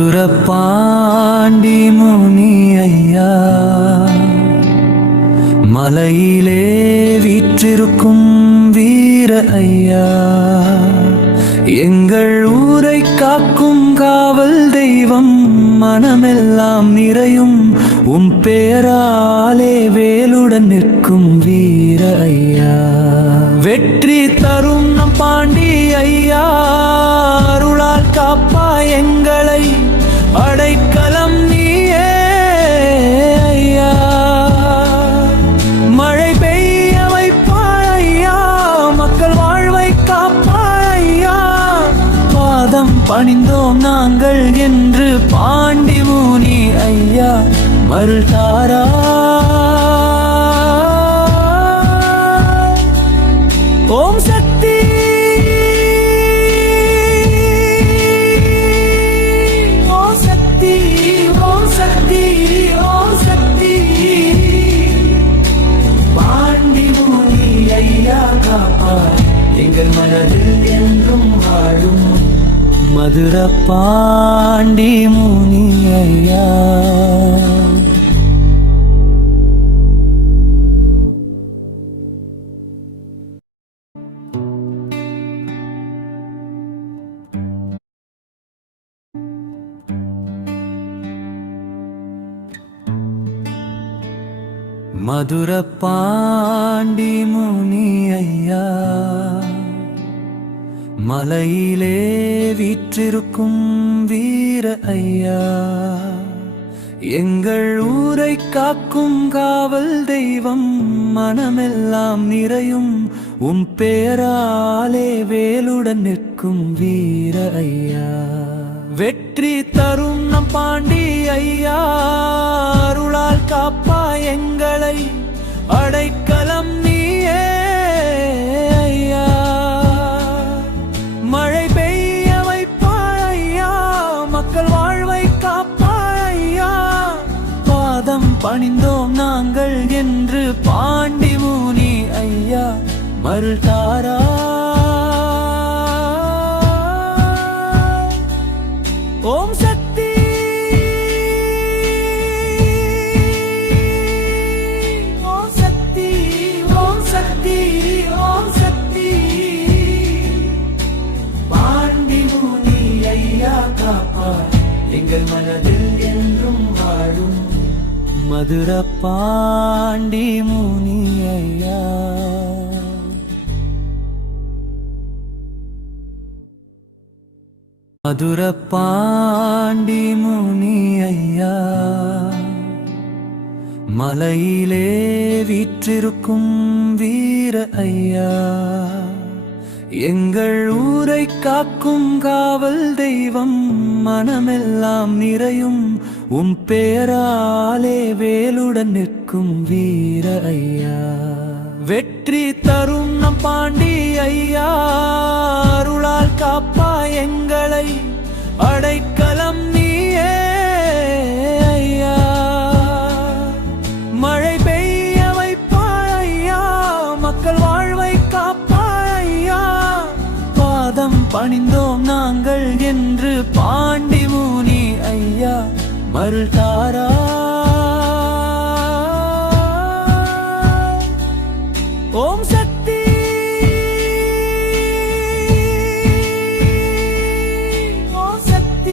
மதுரபாண்டி முனி ஐயா, மலையிலே வீற்றிருக்கும் வீர ஐயா, எங்கள் ஊரை காக்கும் காவல் தெய்வம், மனமெல்லாம் நிறையும் உம் பேராலே வேலுடன் நிற்கும் வீர ஐயா. வெற்றி தரும் நம் பாண்டி ஐயா, அருளால் காப்பா எங்களை, அடைக்கலம் நீயே ஐயா. மழை பெய்ய வைப்பாய் ஐயா, மக்கள் வாழ்வை காப்பாய் ஐயா. பாதம் பணிந்தோம் நாங்கள் என்று பாண்டி முனி ஐயா, மருள் தாரா. ஓம் சக்தி, ஓம் சக்தி, ஓம் சக்தி, ஓம் சக்தி. பாண்டி முனி ஐயா காப்பாய், எங்கள் மனதில் என்றும் வாழும் மதுரபாண்டி முனி ஐயா. மதுரபாண்டி முனி ஐயா, மலையிலே வீற்றிருக்கும் வீர ஐயா, எங்கள் ஊரை காக்கும் காவல் தெய்வம், மனமெல்லாம் நிறையும் உம் பேராலே வேலுடன் நிற்கும் வீர ஐயா. வெற்றி தரும் நம் பாண்டி ஐயா, அருளால் காப்பா எங்களை, அடைக்கலம் நீயே ஐயா. மழை பெய்ய வைப்பாய் ஐயா, மக்கள் வாழ்வை காப்பாய் ஐயா. பாதம் பணிந்தோம் நாங்கள் என்று பாண்டி முனி ஐயா, மருள் தாரா. ஓம் சக்தி, ஓம் சக்தி, ஓம் சக்தி, ஓம் சக்தி. பாண்டி முனி ஐயா காப்பாய், எங்கள் மனதில் என்றும் வாழும் மதுரபாண்டி முனி ஐயா. மதுரபாண்டி முனி ஐயா, மலையிலே வீற்றிருக்கும் வீர ஐயா, எங்கள் ஊரை காக்கும் காவல் தெய்வம், மனமெல்லாம் நிறையும் உம் பேராலே வேலுடன் நிற்கும் வீர ஐயா. வெற்றி தரும் நம் பாண்டி ஐயா, அருளால் காப்பா எங்களை, அடைக்கலம் நீயே ஐயா. மழை பெய்ய வைப்பாய் ஐயா, மக்கள் வாழ்வை காப்பாய் ஐயா. பாதம் பணிந்தோம் நாங்கள் என்று பாண்டி முனி ஐயா, மருள்